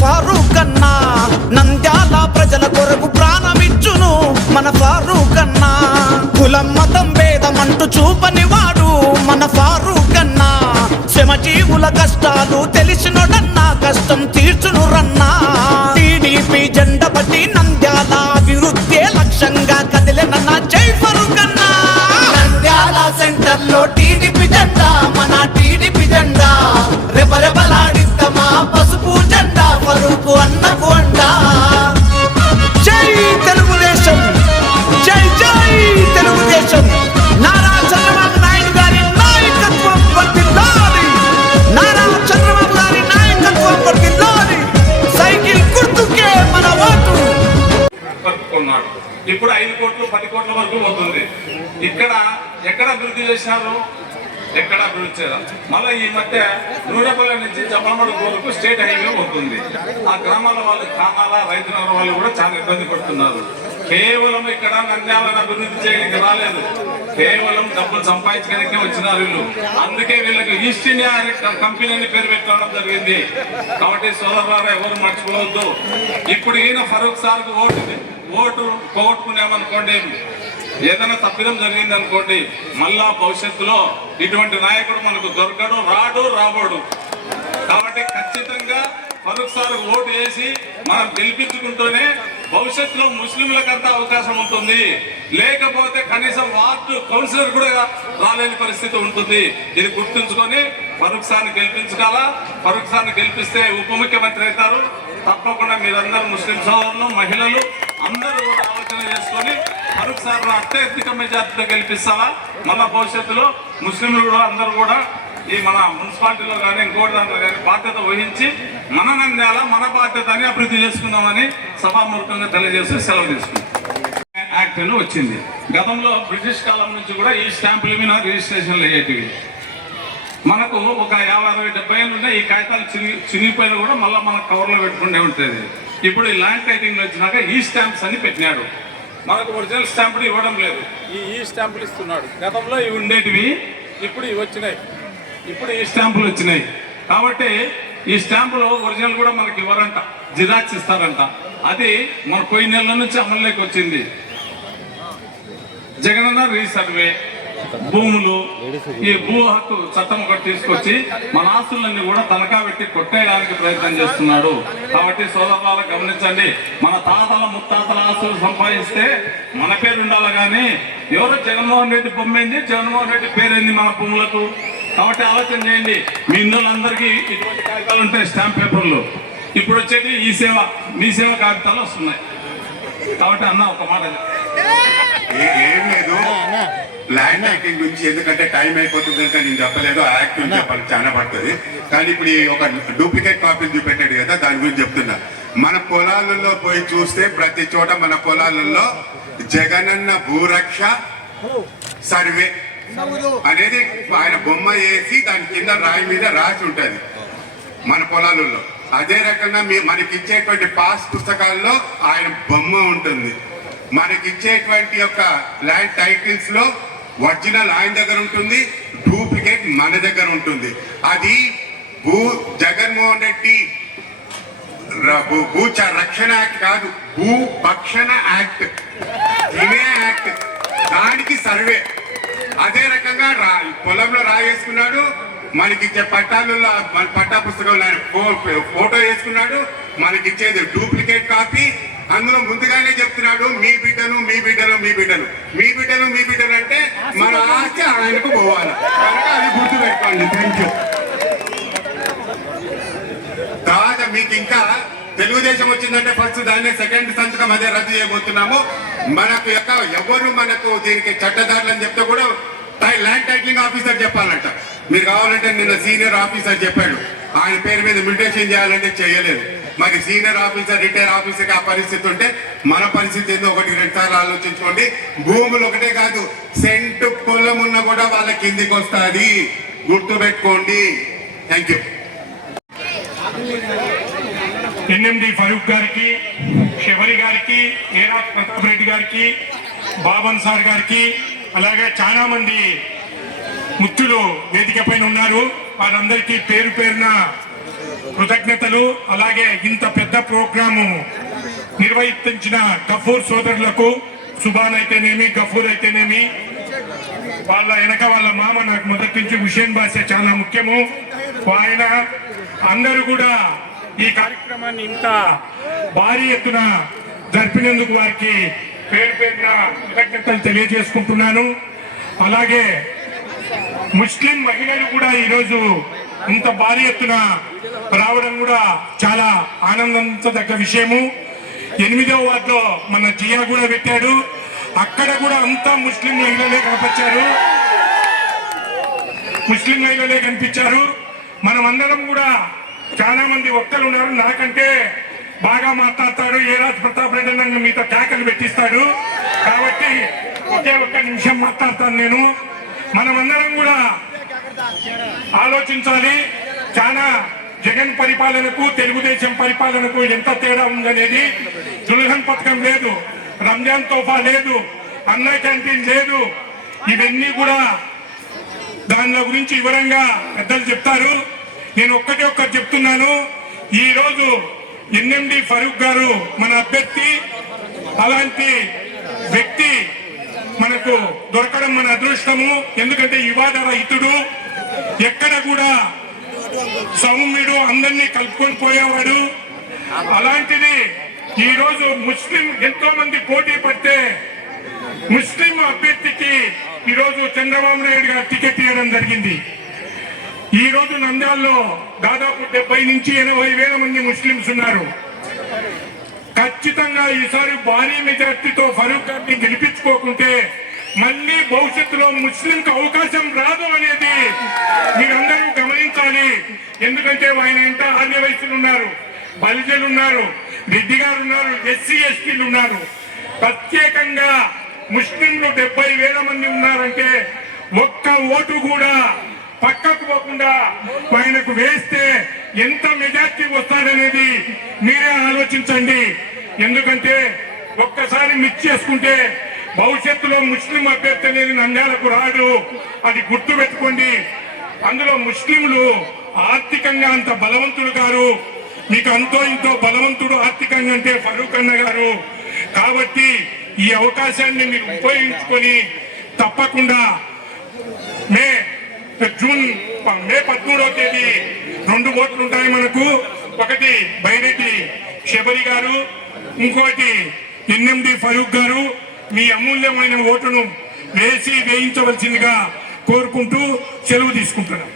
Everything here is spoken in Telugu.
ఫారూక్ అన్నా, నంద్యాల ప్రజల కొరకు ప్రాణమిచ్చును మన ఫారూక్ అన్నా. కులం మతం భేదమంటూ చూపని వాడు మన ఫారూక్ అన్నా. శ్రమజీవుల కష్టాలు తెలిసినోడన్నా, కష్టం తీర్చును రన్నా. టీడీపీ జెండ బట్టి నంద్యాల అభివృద్ధి లక్ష్యంగా కదిలినన్నా, జై ఫారూక్ అన్నా. నంద్యాల సెంటర్ లో టీడీపీ జెండా, మన టీడీపీ జెండా. రెపరెపలాడిద్దమా పసుపు జెండా, ఫారూక్ అన్నకు అండా. జై తెలుగుదేశం, జై జై తెలుగుదేశం. నారా చంద్రబాబు నాయుడు గారి నాయకత్వం వర్ధిల్లాలి, నారా చంద్రబాబు గారి నాయకత్వం వర్ధిల్లాలి. సైకిల్ గుర్తుకే మన ఓటు. ఇప్పుడు 5 కోట్లు 10 కోట్ల వరకు పోతుంది. ఇక్కడ ఎక్కడ అభివృద్ధి చేసినారు, ఎక్కడ అభివృద్ధి చేయాలి. మళ్ళీ ఈ మధ్య నూనెపల్లి నుంచి జమ్మలమడు వరకు స్టేట్ హైవే పోతుంది. ఆ గ్రామాల వాళ్ళు, కానాల రైతునగర్ వాళ్ళు కూడా చాలా ఇబ్బంది పడుతున్నారు. కేవలం ఇక్కడ నంద్యాలను అభివృద్ధి చేయడానికి రాలేదు, కేవలం డబ్బులు సంపాదించడానికి వచ్చినారు వీళ్ళు. అందుకే వీళ్ళకి ఈస్ట్ ఇండియా కంపెనీ అని పేరు పెట్టడం జరిగింది. కాబట్టి సోదరులారా ఎవరు మర్చిపోవద్దు. ఇప్పుడు ఈయన ఫరూక్ సార్కు ఓటు పోగొట్టుకున్నామనుకోండి, ఏదైనా తప్పిదం జరిగింది అనుకోండి, మళ్ళా భవిష్యత్తులో ఇటువంటి నాయకుడు మనకు దొరకడు, రాబోడు. కాబట్టి ఖచ్చితంగా ఫరూక్ సార్ ఓటు వేసి మనం గెలిపించుకుంటూనే భవిష్యత్తులో ముస్లింలకంతా అవకాశం ఉంటుంది. లేకపోతే కనీసం వార్డు కౌన్సిలర్ కూడా రాలేని పరిస్థితి ఉంటుంది. ఇది గుర్తుంచుకొని ఫరూక్ సార్ని గెలిపించుకోవాలా. ఫరూక్ సార్ని గెలిపిస్తే ఉప ముఖ్యమంత్రి అవుతారు. తప్పకుండా మీరందరూ ముస్లిం సోదరులు, మహిళలు అందరూ కూడా ఆలోచన చేసుకొని ఫరూక్ సార్ అత్యధిక మెజార్టీతో గెలిపిస్తారా. మళ్ళా భవిష్యత్తులో ముస్లింలు కూడా అందరూ కూడా ఈ మన మున్సిపాలిటీలో కానీ ఇంకోటి దాంట్లో కానీ బాధ్యత వహించి మన నంద్యాల మన బాధ్యత అని అభివృద్ధి చేసుకుందామని సభామూర్ఖంగా తెలియజేసి సెలవు తీసుకుంటాం. యాక్ట్ అని వచ్చింది. గతంలో బ్రిటిష్ కాలం నుంచి కూడా ఈ స్టాంపుల మీద రిజిస్ట్రేషన్లు అయ్యేటివి. మనకు ఒక 50-60-70 ఏళ్ళు ఉన్నాయి. ఈ కాగితాలు చినిగిపోయినా కూడా మళ్ళీ మన కవర్లో పెట్టుకుంటే ఉంటుంది. ఇప్పుడు ఈ ల్యాండ్ టైటింగ్ వచ్చినాక ఈ స్టాంప్స్ అని పెట్టినాడు. మనకు ఒరిజినల్ స్టాంపులు ఇవ్వడం లేదు, ఈ స్టాంపులు ఇస్తున్నాడు. గతంలో ఇవి ఉండేటివి, ఇప్పుడు ఇవి వచ్చినాయి. ఇప్పుడు ఈ స్టాంపులు వచ్చినాయి. కాబట్టి ఈ స్టాంపులు ఒరిజినల్ కూడా మనకి ఇవ్వరంట, జిరాక్స్ ఇస్తారంట. అది మన పోయిన నెలల నుంచి అమల్లోకి వచ్చింది. జగనన్న రీసర్వే భూములు, ఈ భూ హక్కు చట్టం ఒకటి తీసుకొచ్చి మన ఆస్తులన్నీ కూడా తనఖా పెట్టి కొట్టేయడానికి ప్రయత్నం చేస్తున్నాడు. కాబట్టి సోదరులారా గమనించండి, మన తాతల ముత్తాతల ఆస్తులు సంపాదిస్తే మన పేరు ఉండాలి కానీ ఎవరో జగన్మోహన్ రెడ్డి బొమ్మైంది, జగన్మోహన్ రెడ్డి పేరైంది మన భూములకు. కాబట్టి ఆలోచన చేయండి. మీ ఇందులందరికీ ఇటువంటి కాగితాలు ఉంటాయి, స్టాంప్ పేపర్లు. ఇప్పుడు వచ్చేది ఈ సేవ, మీ సేవ కాగితాలు వస్తున్నాయి. కాబట్టి అన్న ఒక మాట ఏం లేదు, ల్యాండ్ టైటింగ్ గురించి ఎందుకంటే టైం అయిపోతుంది కనుక నేను చెప్పలేదు. యాక్ట్ గురించి చెప్పాలి, చాలా పడుతుంది. కానీ ఇప్పుడు ఒక డూప్లికేట్ కాపీలు చూపెట్టాడు కదా, దాని గురించి చెప్తున్నా. మన పొలాలలో పోయి చూస్తే ప్రతి చోట మన పొలాలలో జగనన్న భూరక్ష సర్వే అనేది ఆయన బొమ్మ వేసి దాని కింద రాయి మీద రాసి ఉంటుంది మన పొలాలలో. అదే రకంగా మనకిచ్చేటువంటి పాస్ పుస్తకాల్లో ఆయన బొమ్మ ఉంటుంది. మనకిచ్చేటువంటి యొక్క ల్యాండ్ టైటిల్స్ లో ఒరిజినల్ ఆయన దగ్గర ఉంటుంది, డూప్లికేట్ మన దగ్గర ఉంటుంది. అది జగన్మోహన్ రెడ్డి భూ రక్షణ యాక్ట్ కాదు, భూ భక్షణ యాక్ట్, ఇదే యాక్ట్. దానికి సర్వే అదే రకంగా పొలంలో రాయేసుకున్నాడు. మనకిచ్చే పట్టాలలో మన పట్టా పుస్తకంలో ఆయన ఫోటో వేసుకున్నాడు. మనకిచ్చేది డూప్లికేట్ కాపీ. అందులో ముందుగానే చెప్తున్నాడు మీ బిడ్డను మీ బిడ్డను మీ బిడ్డను మీ బిడ్డను మీ బిడ్డను అంటే మన ఆస్తి ఆయనకు పోవాలి. కనుక అది గుర్తు పెట్టుకోండి. Thank you. తర్వాత మీకు ఇంకా తెలుగుదేశం వచ్చిందంటే ఫస్ట్ దాన్ని సెకండ్ సంతకం అదే రద్దు చేయబోతున్నాము. మనకు యొక్క ఎవరు మనకు దీనికి చట్టదారులు అని చెప్తే కూడా ల్యాండ్ టైటిలింగ్ ఆఫీసర్ చెప్పాలంట. మీరు కావాలంటే నిన్న సీనియర్ ఆఫీసర్ చెప్పాడు, ఆయన పేరు మీద మ్యూటేషన్ చేయాలంటే చేయలేదు. మరి సీనియర్ ఆఫీసర్ రిటైర్ ఆఫీసర్కి ఆ పరిస్థితి ఉంటే మన పరిస్థితి ఏందో 1-2 సార్లు ఆలోచించుకోండి. భూములు ఒకటే కాదు, సెంటు పొలం ఉన్న కూడా వాళ్ళ కిందికి వస్తుంది, గుర్తు పెట్టుకోండి. Thank you. ఎన్ఎండి ఫరూక్ గారికి, శబరి గారికి, ఏరా ప్రతాప్ రెడ్డి గారికి, బాబన్ సార్ గారికి, అలాగే చాలా మంది ముత్తులు వేదిక పైన ఉన్నారు. వారందరికీ పేరు పేరున కృతజ్ఞతలు. అలాగే ఇంత పెద్ద ప్రోగ్రాము నిర్వహించిన గఫూర్ సోదరులకు, సుబాన్ అయితేనేమి, గఫూర్ అయితేనేమి, వాళ్ళ వెనక వాళ్ళ మామ నాకు మొదటి నుంచి హుషేన్ బాషా చాలా ముఖ్యము. ఆయన అందరూ కూడా ఈ కార్యక్రమాన్ని ఇంత భారీ ఎత్తున జరిపినందుకు వారికి పేరు పేరున కృతజ్ఞతలు తెలియజేసుకుంటున్నాను. అలాగే ముస్లిం మహిళలు కూడా ఈరోజు ఇంత భారీ ఎత్తున రావడం కూడా చాలా ఆనందించదగ్గ విషయము. 8వ వార్డులో మన జియా కూడా పెట్టాడు, అక్కడ కూడా అంతా ముస్లిం మహిళలే కనిపించారు. మనమందరం కూడా చాలా మంది వక్తలు ఉన్నారు, నాకంటే బాగా మాట్లాడతాడు ఏ రాజ్ ప్రతాప్ రెడ్డి అన్న మీతో కేకలు పెట్టిస్తాడు. కాబట్టి ఒకే ఒక్క నిమిషం మాట్లాడతాను నేను. మనమందరం కూడా ఆలోచించాలి, చాలా జగన్ పరిపాలనకు తెలుగుదేశం పరిపాలనకు ఎంత తేడా ఉందనేది. దుల్హన్ పథకం లేదు, రంజాన్ తోఫా లేదు, అన్న క్యాంటీన్ లేదు, ఇవన్నీ కూడా దానిలో గురించి వివరంగా పెద్దలు చెప్తారు. నేను ఒక్కటి చెప్తున్నాను. ఈ రోజు ఎన్ఎండి ఫరూక్ గారు మన అభ్యర్థి. అలాంటి వ్యక్తి మనకు దొరకడం మన అదృష్టము. ఎందుకంటే వివాద రహితుడు, ఎక్కడ కూడా సౌమ్యుడు, అందరినీ కలుపుకొని పోయేవాడు. అలాంటిది ఈ రోజు ముస్లిం ఎంతో మంది పోటీ పడితే ముస్లిం అభ్యర్థికి ఈరోజు చంద్రబాబు నాయుడు గారు టికెట్ ఇవ్వడం జరిగింది. ఈ రోజు నంద్యాలలో దాదాపు 70 నుంచి 80 వేల మంది ముస్లింస్ ఉన్నారు. ఖచ్చితంగా ఈసారి భారీ మెజార్టీతో ఫరూక్ గారిని గెలిపించుకోకుంటే మళ్ళీ భవిష్యత్తులో ముస్లింకి అవకాశం రాదు అనేది మీరందరూ గమనించాలి. ఎందుకంటే ఆయన ఎంత ఆర్య వయసులు ఉన్నారు, బలిజలు ఉన్నారు, రెడ్డి గారు ఉన్నారు, ఎస్సీ ఎస్టీలు ఉన్నారు. ప్రత్యేకంగా ముస్లింలు 70 వేల మంది ఉన్నారంటే ఒక్క ఓటు కూడా పక్కకు పోకుండా ఆయనకు వేస్తే ఎంత మెజార్టీ వస్తాడనేది మీరే ఆలోచించండి. ఎందుకంటే ఒక్కసారి మిస్ చేసుకుంటే భవిష్యత్తులో ముస్లిం అభ్యర్థి అనేది నంద్యాలకు రాడు, అది గుర్తు పెట్టుకోండి. అందులో ముస్లింలు ఆర్థికంగా అంత బలవంతులు గారు, మీకు అంతో ఇంతో బలవంతుడు ఆర్థికంగా అంటే ఫరూక్ అన్న గారు. కాబట్టి ఈ అవకాశాన్ని మీరు ఉపయోగించుకొని తప్పకుండా మే 13వ తేదీ 2 ఓట్లు ఉంటాయి మనకు. ఒకటి బైరెడ్డి శబరి గారు, ఇంకోటి ఎన్ఎండి ఫరూక్ గారు. మీ అమూల్యమైన ఓటును వేయించవలసిందిగా కోరుకుంటూ సెలవు తీసుకుంటున్నాం.